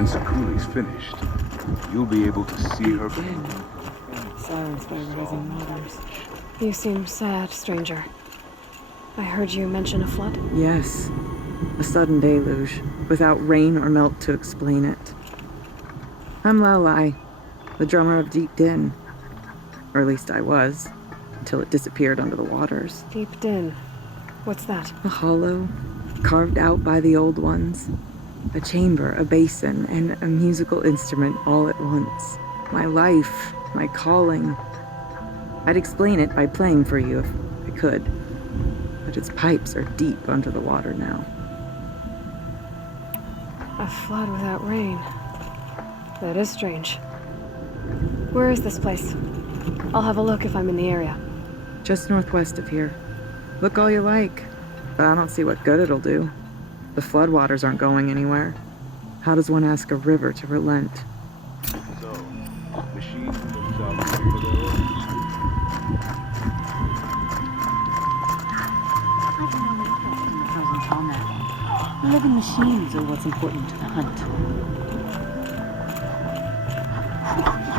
When Sakuli's finished, you'll be able to see her. Silence by rising waters. You seem sad, stranger. I heard you mention a flood? Yes. A sudden deluge, without rain or melt to explain it. I'm Lalai, the drummer of Deep Din. Or at least I was, until it disappeared under the waters. Deep Din. What's that? A hollow, carved out by the old ones. A chamber, a basin, and a musical instrument all at once. My life, my calling. I'd explain it by playing for you if I could. But its pipes are deep under the water now. A flood without rain. That is strange. Where is this place? I'll have a look if I'm in the area. Just northwest of here. Look all you like, but I don't see what good it'll do. The floodwaters aren't going anywhere. How does one ask a river to relent? So, machines themselves for their own. Living machines are what's important to the hunt.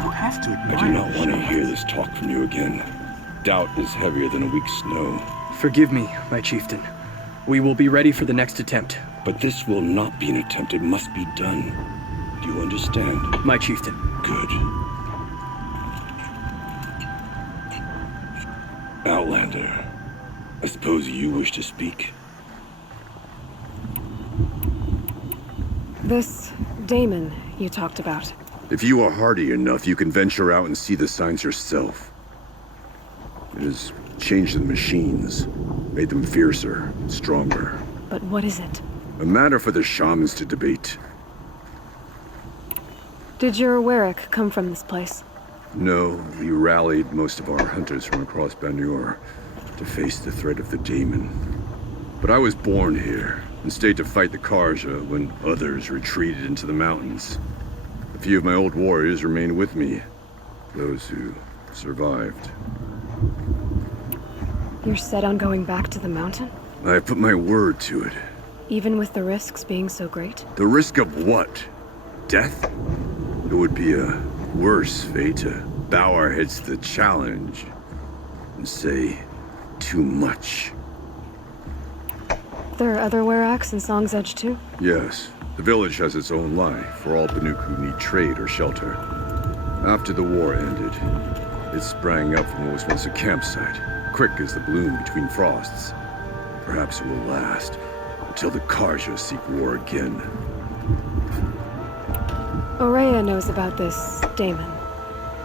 You have to admire. I do not want to hear this talk from you again. Doubt is heavier than a week's snow. Forgive me, my chieftain. We will be ready for the next attempt. But this will not be an attempt. It must be done. Do you understand? My chieftain. Good. Outlander, I suppose you wish to speak? This Damon you talked about. If you are hardy enough, you can venture out and see the signs yourself. It has changed the machines, made them fiercer, stronger. But what is it? A matter for the shamans to debate. Did your Warwick come from this place? No, we rallied most of our hunters from across Banur to face the threat of the Daemon. But I was born here and stayed to fight the Karja when others retreated into the mountains. A few of my old warriors remained with me, those who survived. You're set on going back to the mountain? I put my word to it. Even with the risks being so great? The risk of what? Death? It would be a worse fate to bow our heads to the challenge and say too much. There are other Warracks in Song's Edge too? Yes, the village has its own life for all Banuk who need trade or shelter. After the war ended, it sprang up from what was once a campsite, quick as the bloom between frosts. Perhaps it will last until the Karja seek war again. Aurea knows about this Damon.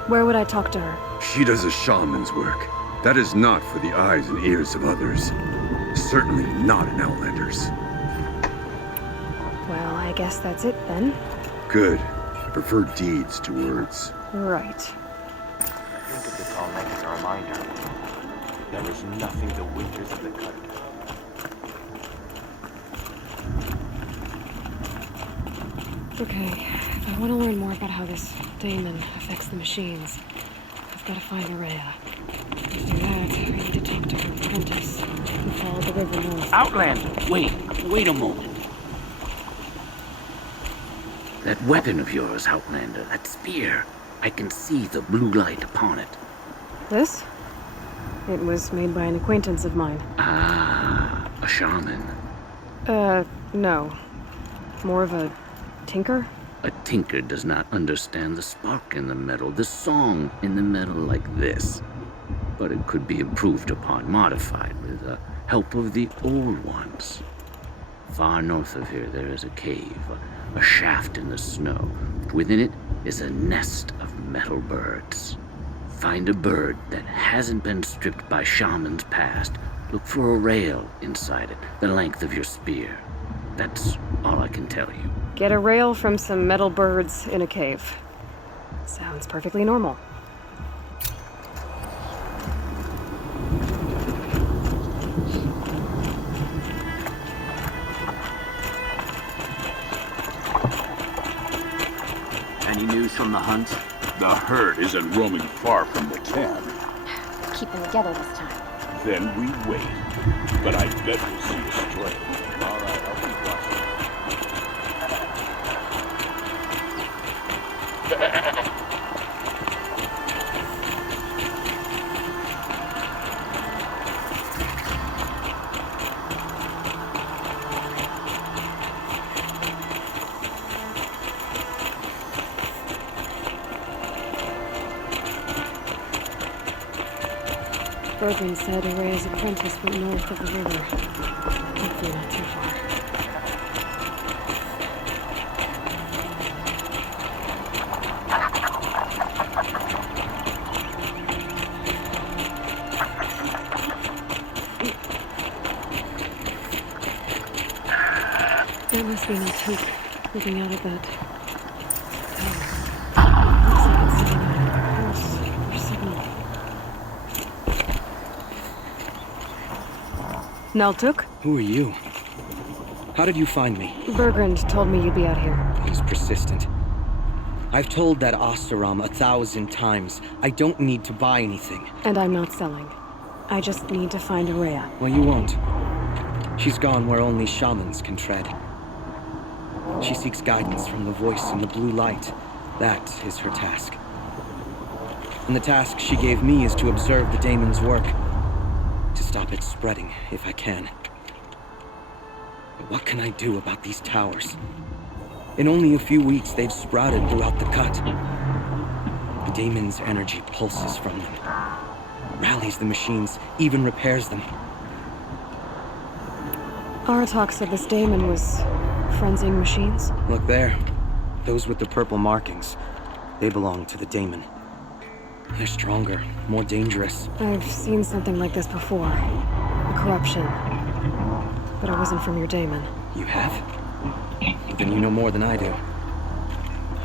Where would I talk to her? She does a shaman's work. That is not for the eyes and ears of others. Certainly not an Outlander's. Well, I guess that's it then. Good. I prefer deeds to words. Right. I think of this all night as a reminder. There is nothing the winters of the cut. Okay, if I want to learn more about how this Daemon affects the machines, I've got to find Aurea. To do that, I need to talk to her apprentice and follow the river north. Outlander! Wait a moment. That weapon of yours, Outlander, that spear, I can see the blue light upon it. This? It was made by an acquaintance of mine. Ah, a shaman. No. More of a tinker? A tinker does not understand the spark in the metal, the song in the metal like this. But it could be improved upon, modified with the help of the old ones. Far north of here there is a cave, a shaft in the snow. Within it is a nest of metal birds. Find a bird that hasn't been stripped by shamans past. Look for a rail inside it, the length of your spear. That's all I can tell you. Get a rail from some metal birds in a cave. Sounds perfectly normal. Any news from the hunt? The herd isn't roaming far from the camp. Keeping together this time. Then we wait. But I bet we'll see a stray. All right, I'll keep watching. Bergen said Araya's apprentice went north of the river. Hopefully not too far. That must be an Took looking out at that tower. Looks like it's sitting on a horse or something. Naltuk? Who are you? How did you find me? Bergrand told me you'd be out here. He's persistent. I've told that Osteram 1,000 times. I don't need to buy anything. And I'm not selling. I just need to find Araya. Well, you won't. She's gone where only shamans can tread. She seeks guidance from the voice in the blue light. That is her task. And the task she gave me is to observe the daemon's work. To stop it spreading, if I can. But what can I do about these towers? In only a few weeks, they've sprouted throughout the cut. The daemon's energy pulses from them. Rallies the machines, even repairs them. Aratak said this daemon was frenzying machines. Look there. Those with the purple markings. They belong to the daemon. They're stronger, more dangerous. I've seen something like this before. A corruption. But it wasn't from your daemon. You have? Then you know more than I do.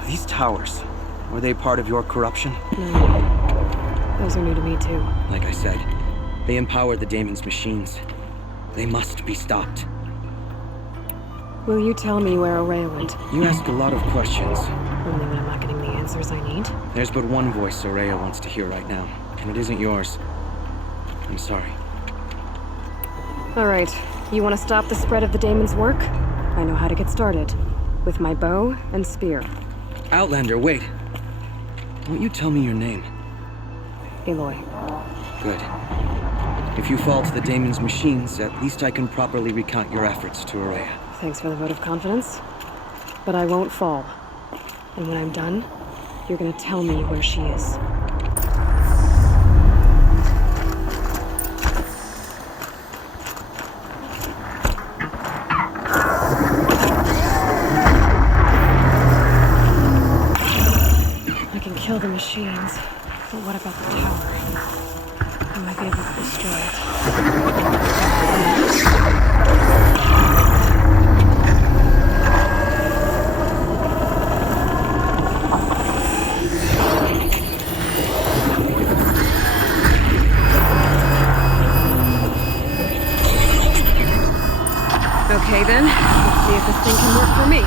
These towers, were they part of your corruption? No. Those are new to me too. Like I said, they empower the daemon's machines. They must be stopped. Will you tell me where Araya went? You ask a lot of questions. Only when I'm not getting the answers I need. There's but one voice Araya wants to hear right now, and it isn't yours. I'm sorry. Alright, you want to stop the spread of the daemon's work? I know how to get started. With my bow and spear. Outlander, wait. Won't you tell me your name? Aloy. Good. If you fall to the daemon's machines, at least I can properly recount your efforts to Araya. Thanks for the vote of confidence. But I won't fall. And when I'm done, you're gonna tell me where she is. I can kill the machines, but what about the tower? I might be able to destroy it. Okay then, let's see if this thing can work for me.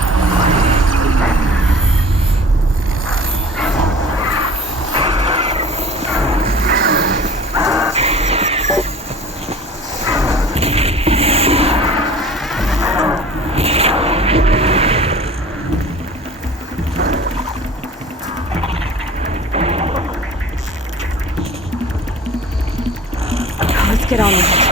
Let's get on with it.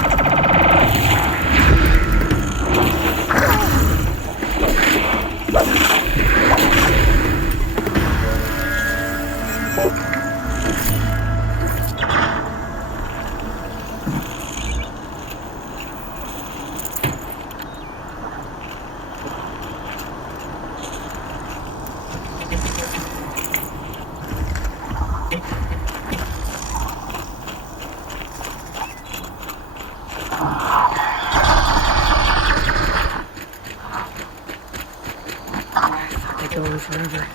Go on forever.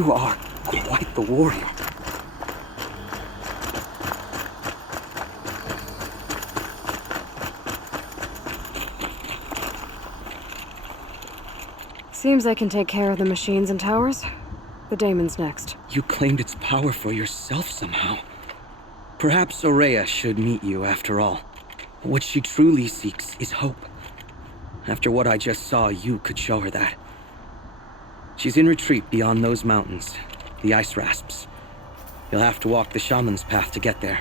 You are quite the warrior. Seems I can take care of the machines and towers. The daemon's next. You claimed its power for yourself somehow. Perhaps Aurea should meet you after all. What she truly seeks is hope. After what I just saw, you could show her that. She's in retreat beyond those mountains, the ice rasps. You'll have to walk the Shaman's path to get there.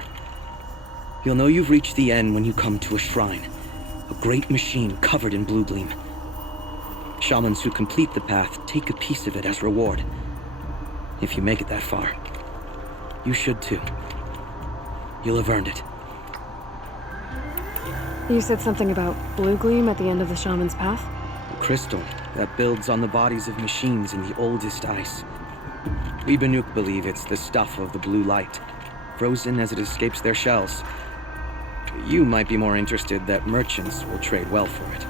You'll know you've reached the end when you come to a shrine, a great machine covered in blue gleam. Shamans who complete the path take a piece of it as reward. If you make it that far, you should too. You'll have earned it. You said something about blue gleam at the end of the Shaman's path? A crystal that builds on the bodies of machines in the oldest ice. We Banuk believe it's the stuff of the blue light, frozen as it escapes their shells. You might be more interested that merchants will trade well for it.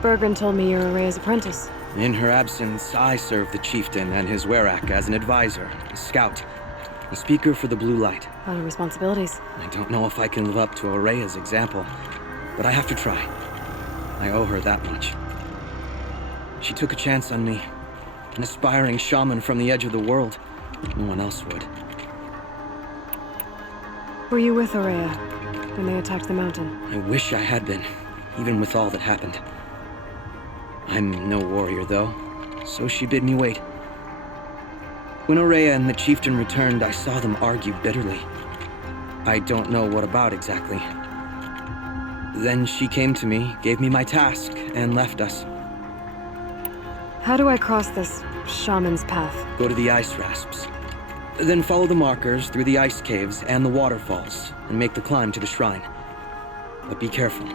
Bergren told me you're Aurea's apprentice. In her absence, I serve the chieftain and his werak as an advisor, a scout, a speaker for the blue light. A lot of responsibilities. I don't know if I can live up to Aurea's example, but I have to try. I owe her that much. She took a chance on me, an aspiring shaman from the edge of the world. No one else would. Were you with Aurea when they attacked the mountain? I wish I had been, even with all that happened. I'm no warrior, though, so she bid me wait. When Aurea and the chieftain returned, I saw them argue bitterly. I don't know what about exactly. Then she came to me, gave me my task, and left us. How do I cross this shaman's path? Go to the ice rasps. Then follow the markers through the ice caves and the waterfalls, and make the climb to the shrine. But be careful.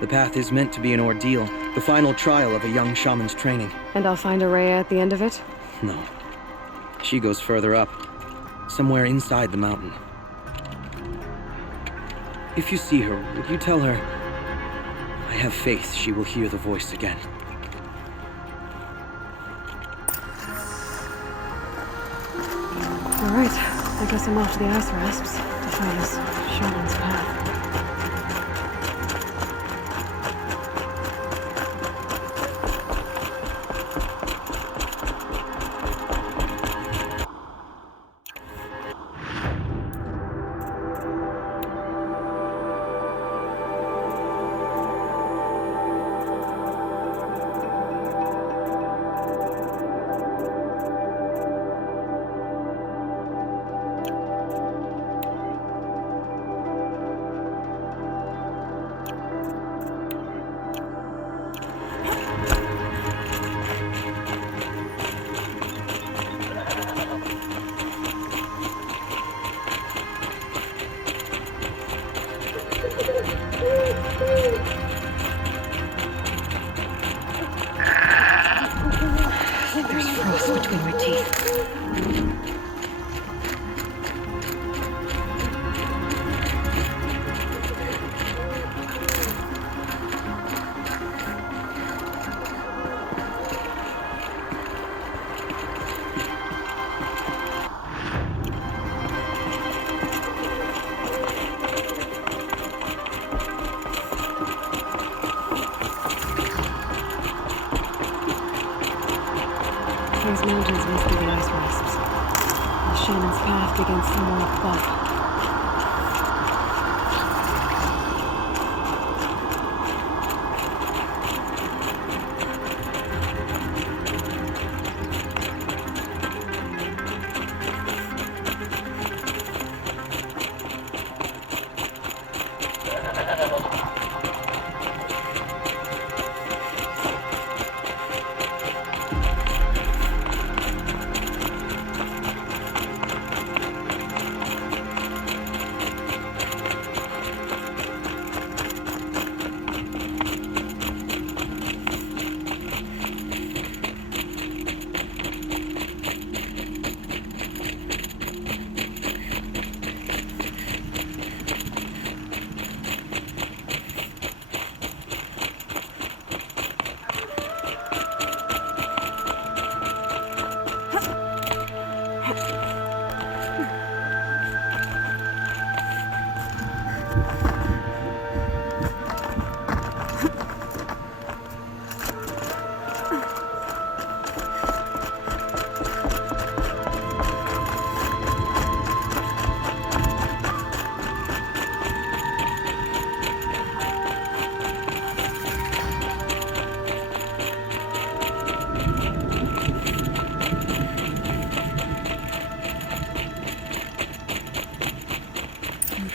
The path is meant to be an ordeal, the final trial of a young shaman's training. And I'll find Aurea at the end of it? No. She goes further up, somewhere inside the mountain. If you see her, would you tell her, I have faith she will hear the voice again. All right, I guess I'm off to the ice rasps to find this shaman's path. There's frost between my teeth. These mountains must be the ice rasps. The shaman's path begins somewhere up above.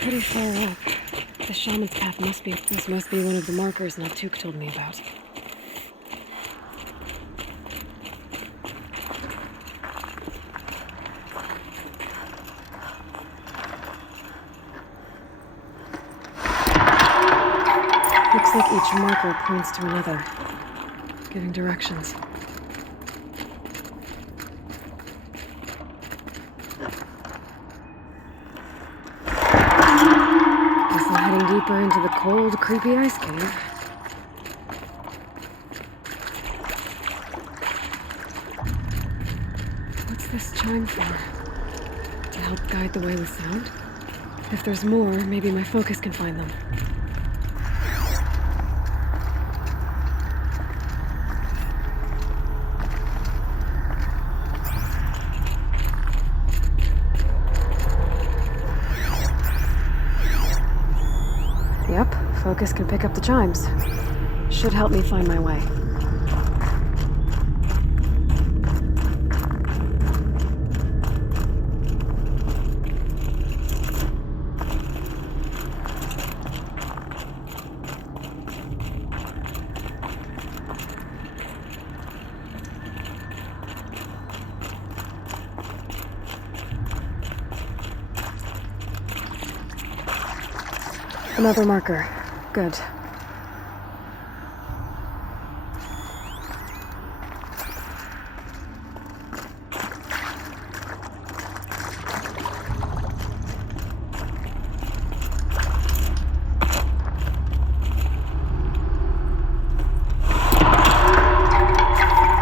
pretty far up. The shaman's path must be one of the markers Natuk told me about. Looks like each marker points to another, giving directions. Guess I'm heading deeper into the cold, creepy ice cave. What's this chime for? To help guide the way with sound? If there's more, maybe my focus can find them. Yep, focus can pick up the chimes. Should help me find my way. Another marker. Good.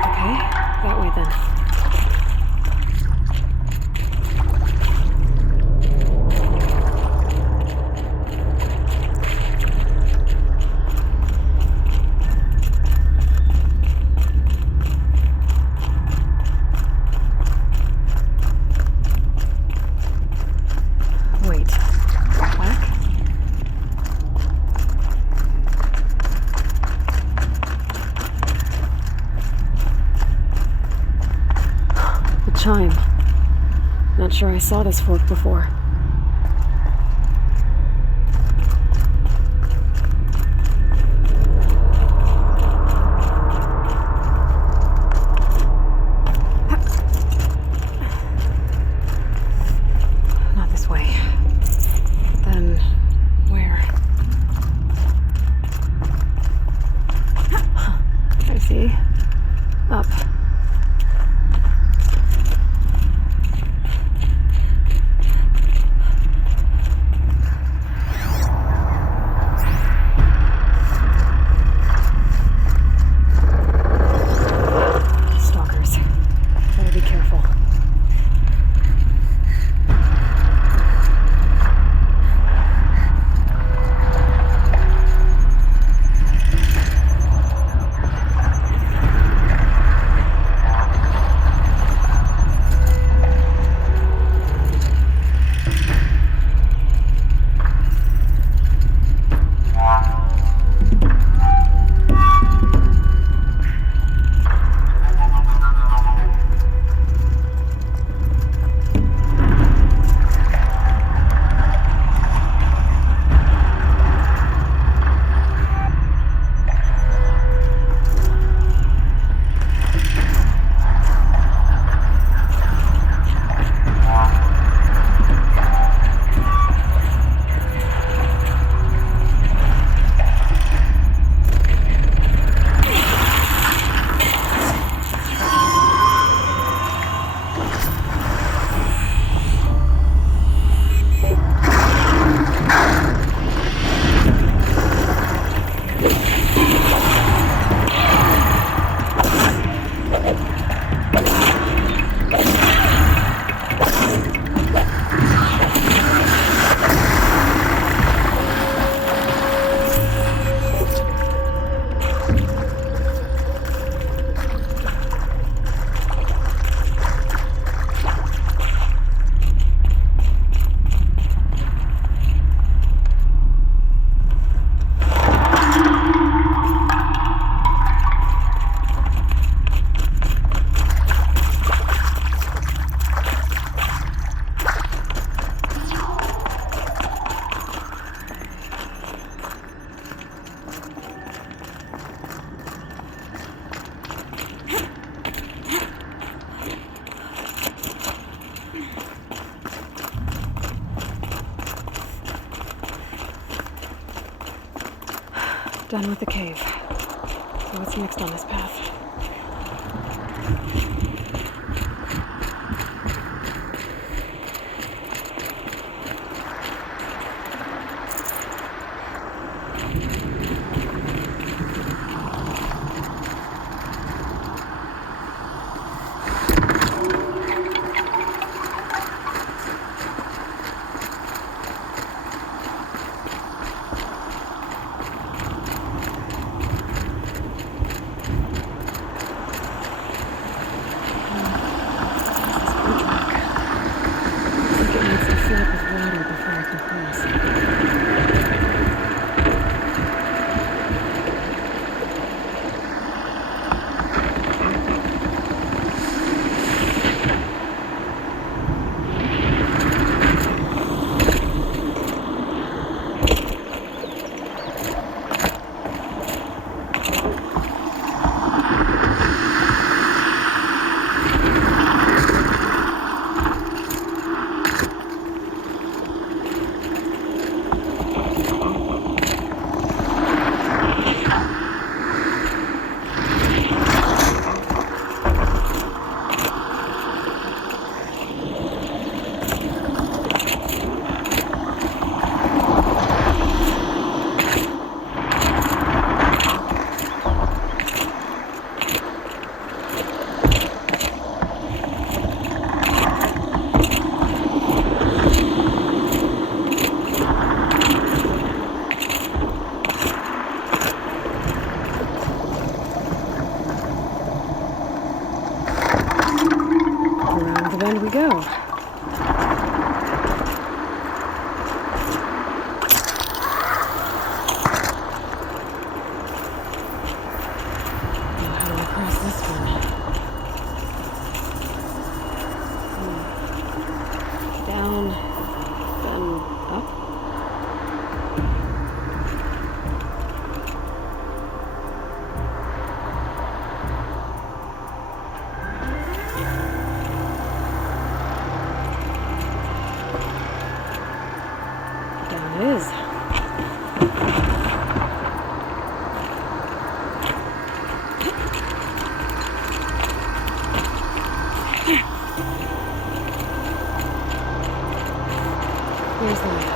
Okay, that way then. Wait. Plaque? The chime. Not sure I saw this fork before. Not this way. Then, where? I see. Up. Done with the cave. So what's next on this path? Around we go. Now how do I cross this one? Down, then up. Down it is. Here's the map.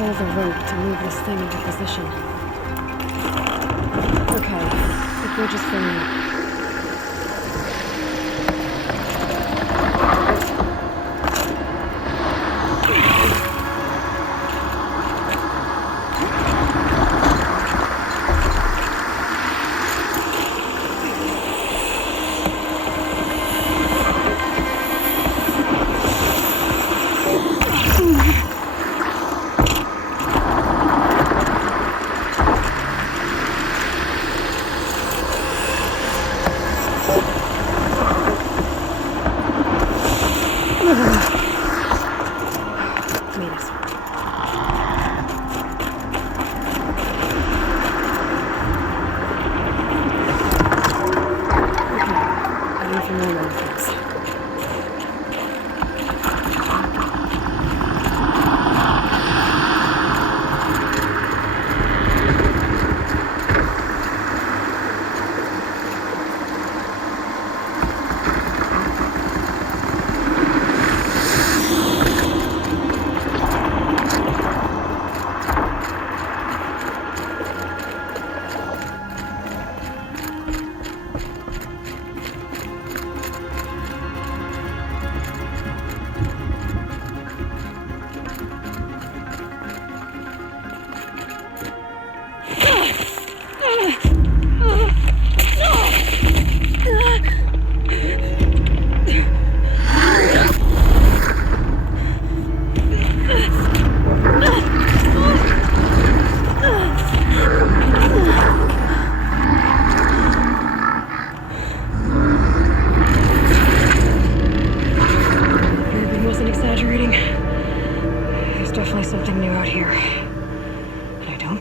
Pull the rope to move this thing into position. Okay, the bridge is filling up.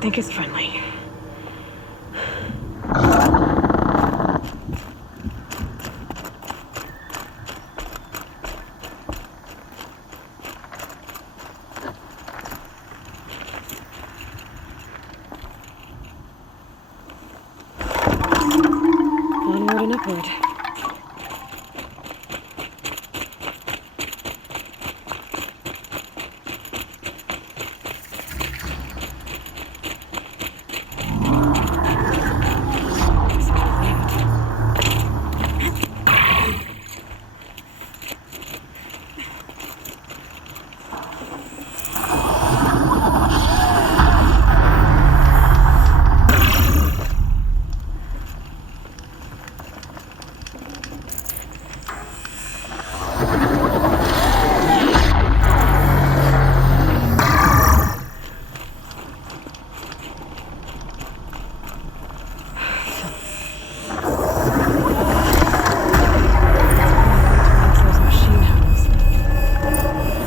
think is friendly. Onward and upward. Those machine hounds. Should be able to get up there.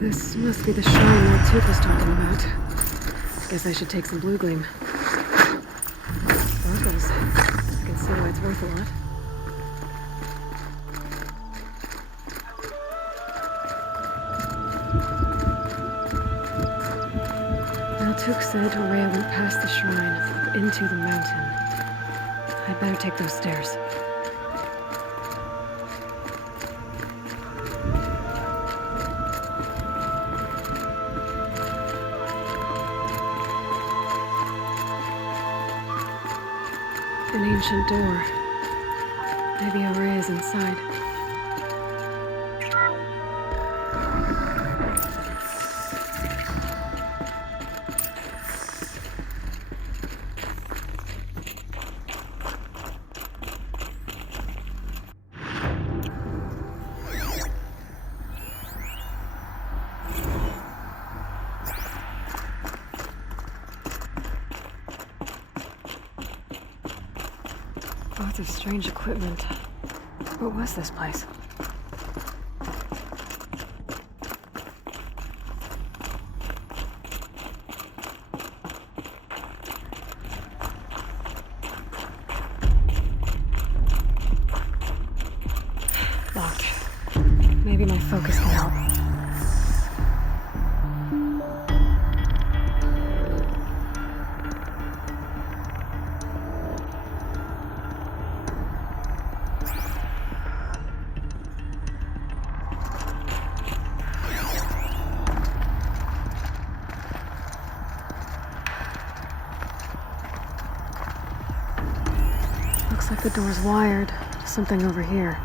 This must be the shrine Lord Tooth was talking about. Guess I should take some blue gleam. Sparkles. I can see why it's worth a lot. Took said Rhea went past the shrine, into the mountain. I'd better take those stairs. An ancient door. Maybe Rhea's inside. Lots of strange equipment. What was this place? Locked. Maybe my focus can help. Looks like the door's wired to something over here.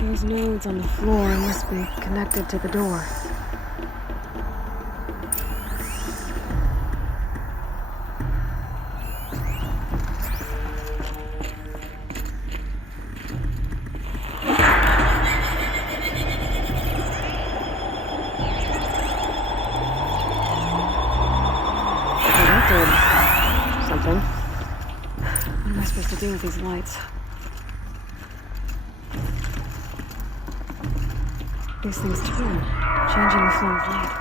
Those nodes on the floor must be connected to the door. Okay, that did something. What am I supposed to do with these lights? These things turn, changing the flow of light.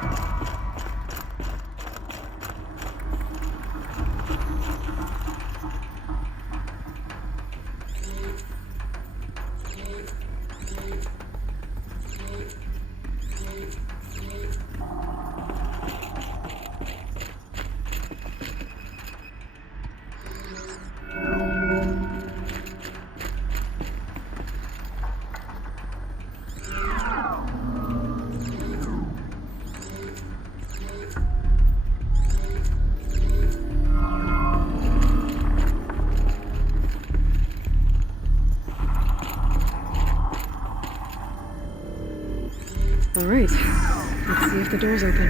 All right, let's see if the door's open.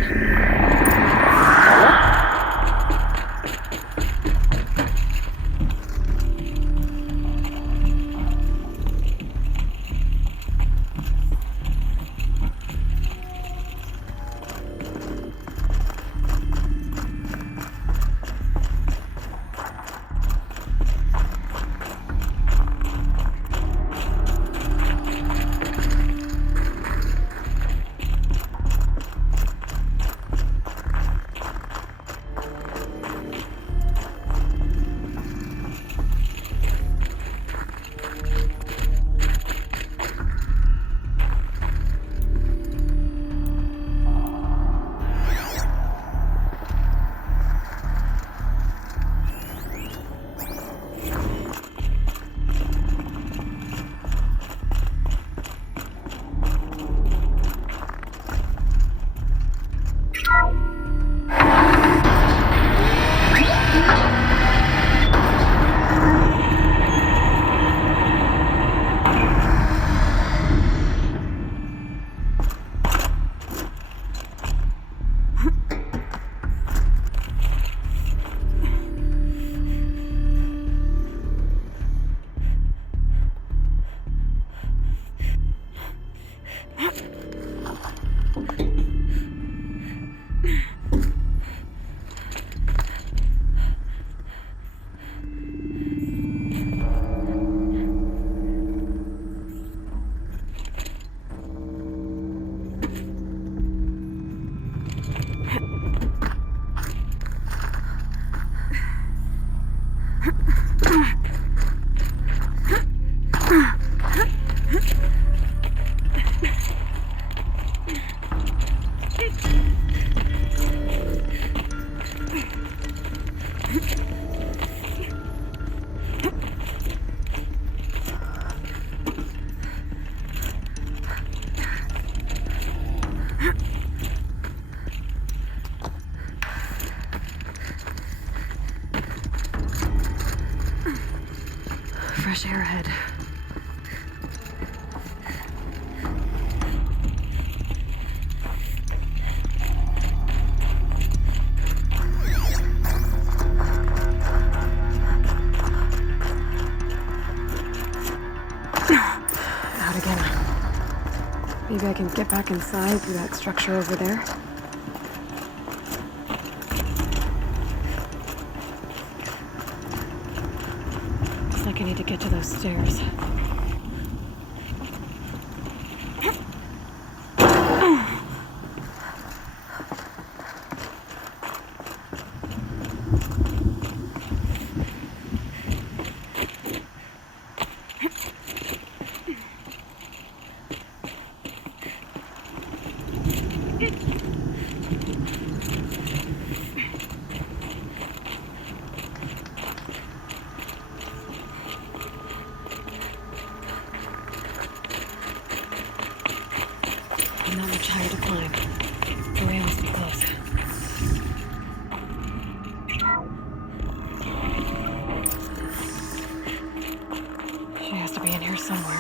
air ahead. Out again. Maybe I can get back inside through that structure over there. Looks like I need to get to those stairs. Not much higher to climb. The way must be close. She has to be in here somewhere.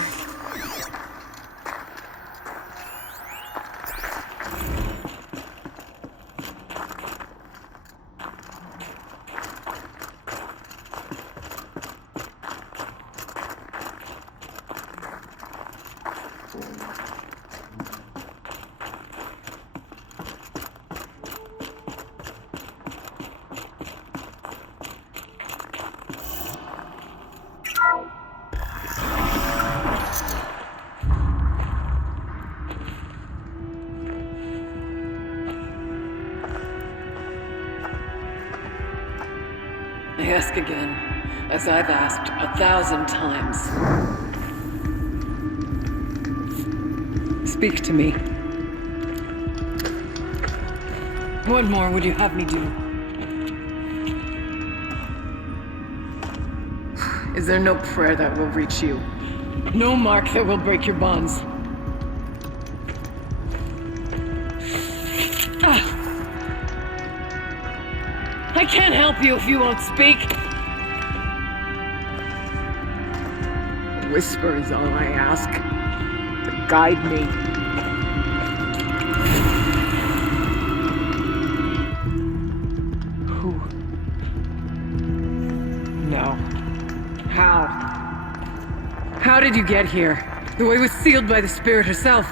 I ask again, as I've asked 1,000 times. Speak to me. What more would you have me do? Is there no prayer that will reach you? No mark that will break your bonds? I can't help you if you won't speak. A whisper is all I ask. To guide me. Who? No. How? How did you get here? The way was sealed by the spirit herself.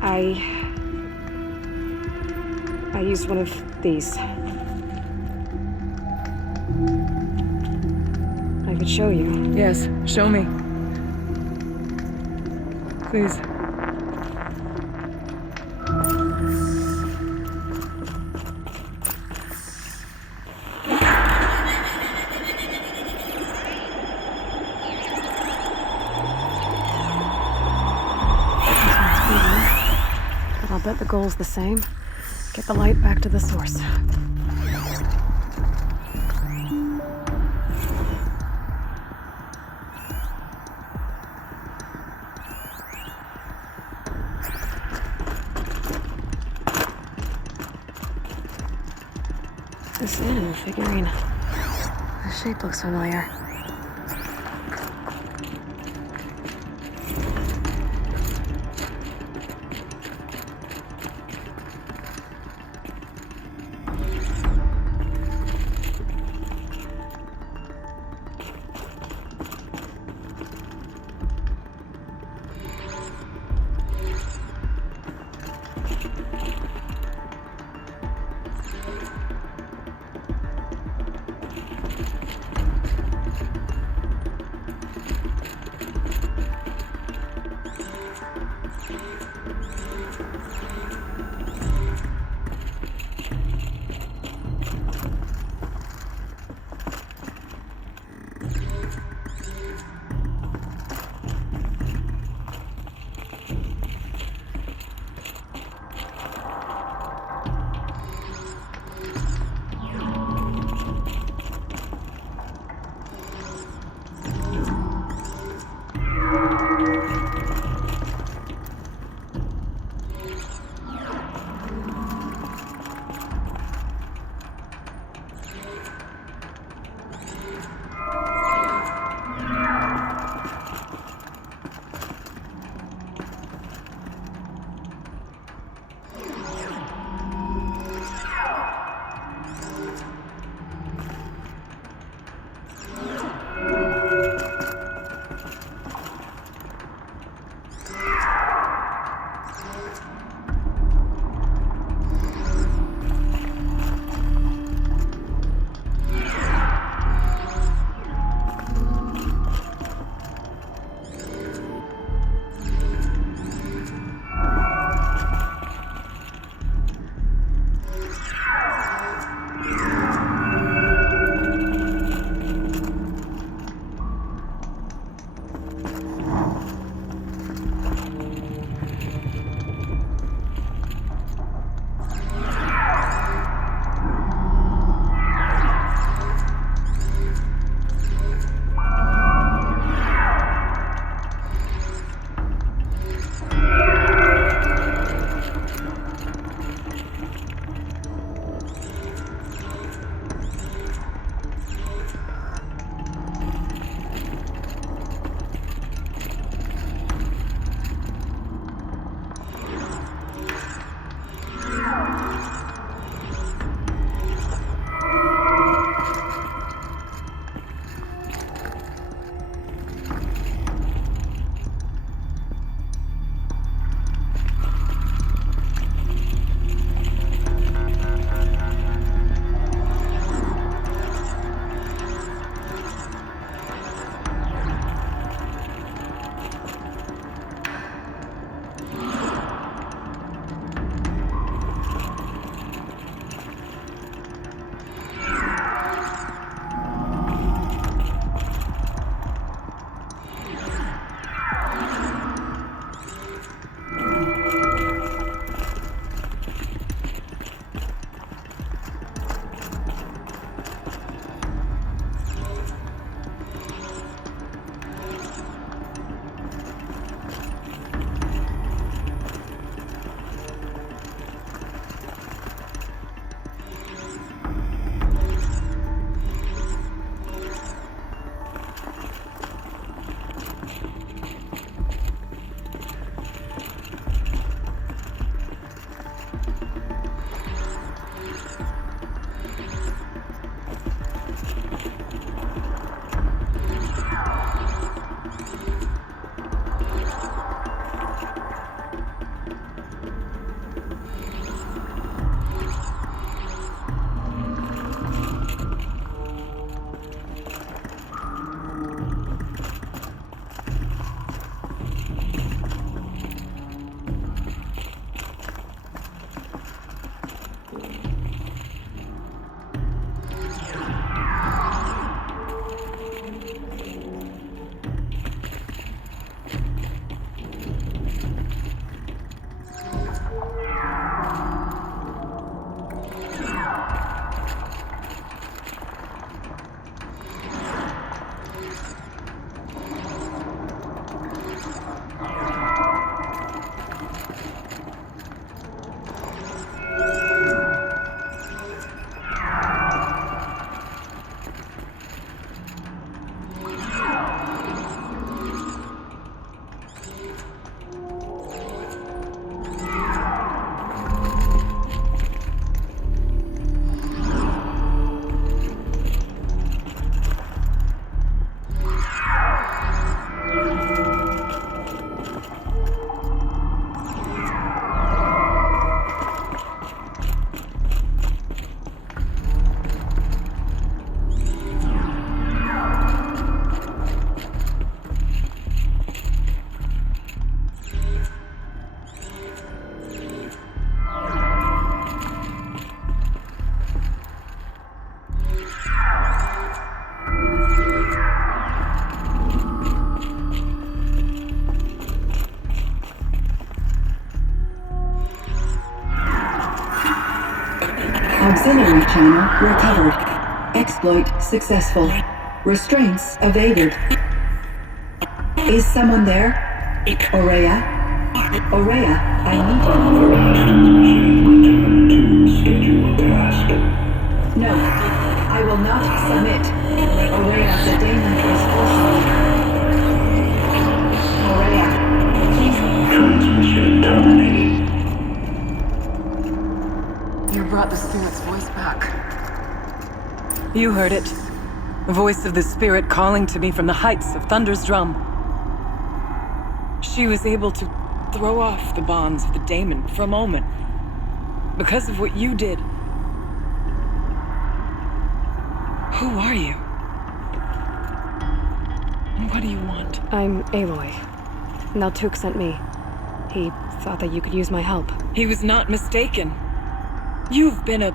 I used one of these. I could show you. Yes, show me. Please. But I'll bet the goal's the same. Get the light back to the source. This animal figurine. The shape looks familiar. Auxiliary channel recovered. Exploit successful. Restraints evaded. Is someone there? Aurea? Aurea, I need you. No, I will not submit. Aurea, the daemon is forcing me. Aurea, please. Transmission terminated. You brought the spirit's voice back. You heard it. The voice of the spirit calling to me from the heights of Thunder's drum. She was able to throw off the bonds of the daemon for a moment. Because of what you did. Who are you? And what do you want? I'm Aloy. Naltuk sent me. He thought that you could use my help. He was not mistaken. You've been a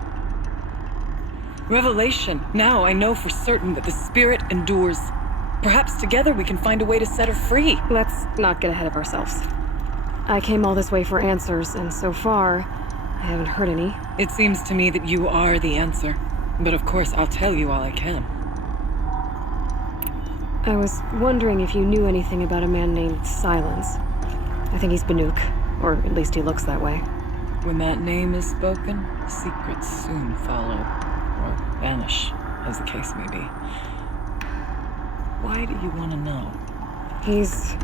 revelation. Now I know for certain that the spirit endures. Perhaps together we can find a way to set her free. Let's not get ahead of ourselves. I came all this way for answers, and so far, I haven't heard any. It seems to me that you are the answer. But of course, I'll tell you all I can. I was wondering if you knew anything about a man named Silence. I think he's Banuk, or at least he looks that way. When that name is spoken, secrets soon follow, or vanish, as the case may be. Why do you want to know? He's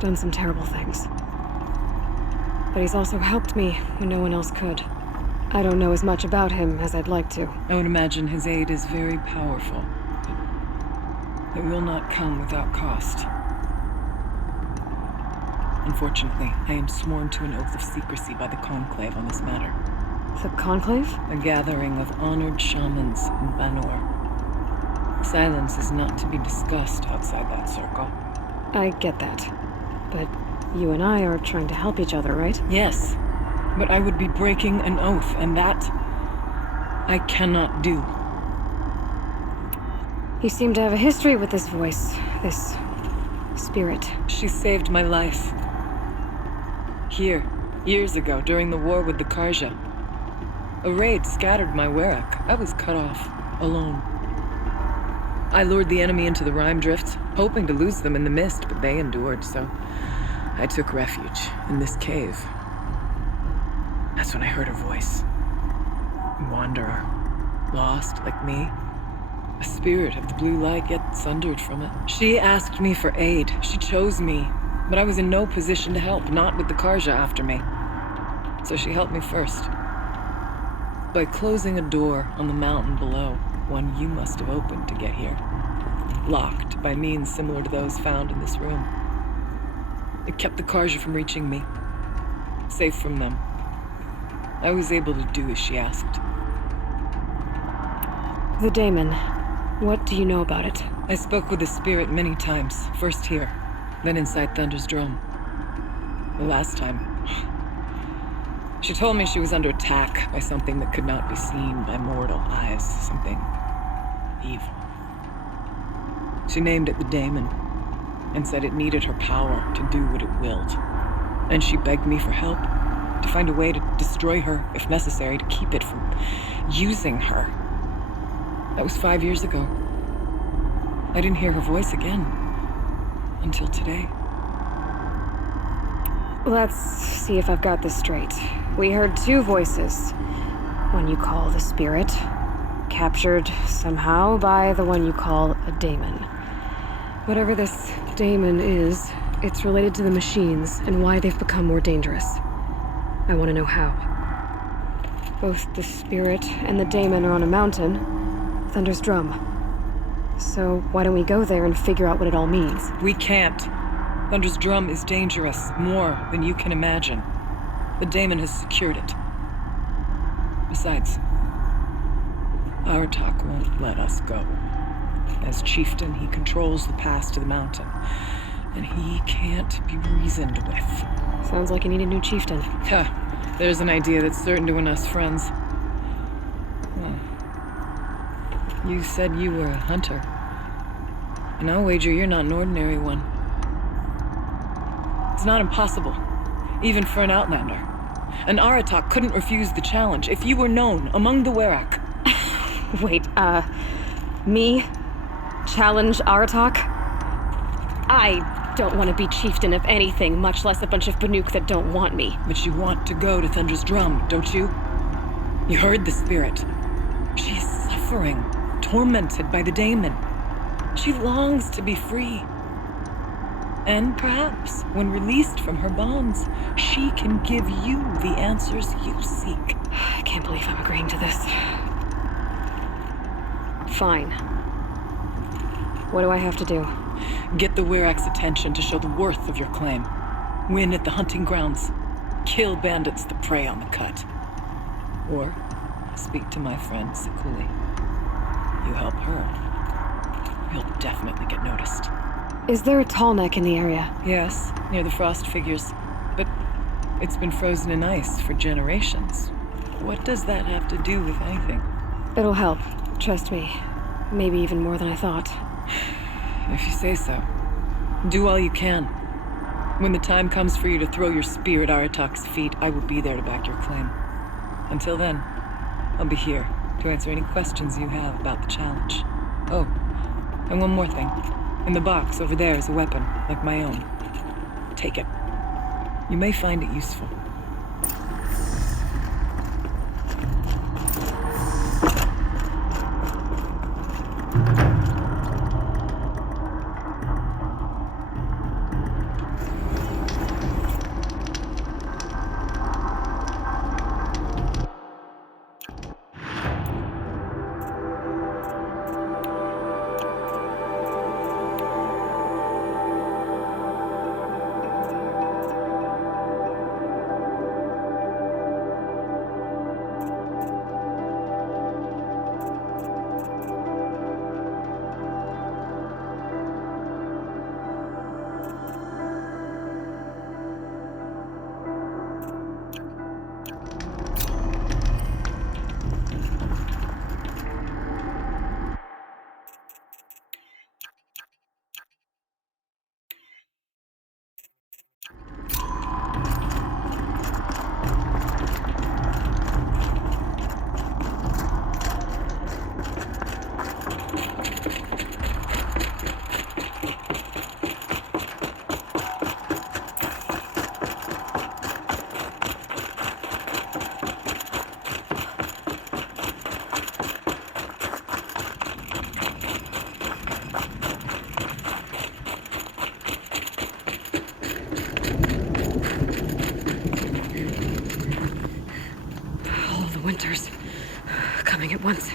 done some terrible things. But he's also helped me when no one else could. I don't know as much about him as I'd like to. I would imagine his aid is very powerful. But it will not come without cost. Unfortunately, I am sworn to an oath of secrecy by the Conclave on this matter. The Conclave? A gathering of honored shamans in Banor. Silence is not to be discussed outside that circle. I get that. But you and I are trying to help each other, right? Yes. But I would be breaking an oath, and that I cannot do. You seem to have a history with this voice, this spirit. She saved my life. Here, years ago, during the war with the Karja. A raid scattered my Werak. I was cut off, alone. I lured the enemy into the Rime Drift, hoping to lose them in the mist, but they endured, so I took refuge in this cave. That's when I heard her voice. A wanderer. Lost, like me. A spirit of the blue light, yet sundered from it. She asked me for aid. She chose me. But I was in no position to help, not with the Karja after me. So she helped me first. By closing a door on the mountain below, one you must have opened to get here. Locked by means similar to those found in this room. It kept the Karja from reaching me. Safe from them. I was able to do as she asked. The daemon. What do you know about it? I spoke with the spirit many times. First here, then inside Thunder's drum. The last time, she told me she was under attack by something that could not be seen by mortal eyes. Something evil. She named it the daemon, and said it needed her power to do what it willed. And she begged me for help. To find a way to destroy her, if necessary, to keep it from using her. That was 5 years ago. I didn't hear her voice again. Until today. Let's see if I've got this straight. We heard two voices. One you call the spirit, captured somehow by the one you call a daemon. Whatever this daemon is, it's related to the machines and why they've become more dangerous. I want to know how. Both the spirit and the daemon are on a mountain, Thunder's drum. So why don't we go there and figure out what it all means? We can't. Thunder's drum is dangerous, more than you can imagine. The daemon has secured it. Besides, Aratak won't let us go. As chieftain, he controls the pass to the mountain, and he can't be reasoned with. Sounds like you need a new chieftain. There's an idea that's certain to win us friends. You said you were a hunter. And I'll wager you're not an ordinary one. It's not impossible, even for an outlander. An Aratak couldn't refuse the challenge if you were known among the Werak. Wait, me? Challenge Aratak? I don't want to be chieftain of anything, much less a bunch of Banuk that don't want me. But you want to go to Thunder's Drum, don't you? You heard the spirit. She is suffering, tormented by the daemon. She longs to be free. And perhaps, when released from her bonds, she can give you the answers you seek. I can't believe I'm agreeing to this. Fine. What do I have to do? Get the Werak's attention to show the worth of your claim. Win at the hunting grounds. Kill bandits that prey on the cut. Or speak to my friend Sekuli. You help her, you'll definitely get noticed. Is there a tall neck in the area? Yes, near the frost figures. But it's been frozen in ice for generations. What does that have to do with anything? It'll help. Trust me. Maybe even more than I thought. If you say so. Do all you can. When the time comes for you to throw your spear at Aratak's feet, I will be there to back your claim. Until then, I'll be here to answer any questions you have about the challenge. Oh, and one more thing. In the box over there is a weapon, like my own. Take it. You may find it useful. All of the winters coming at once.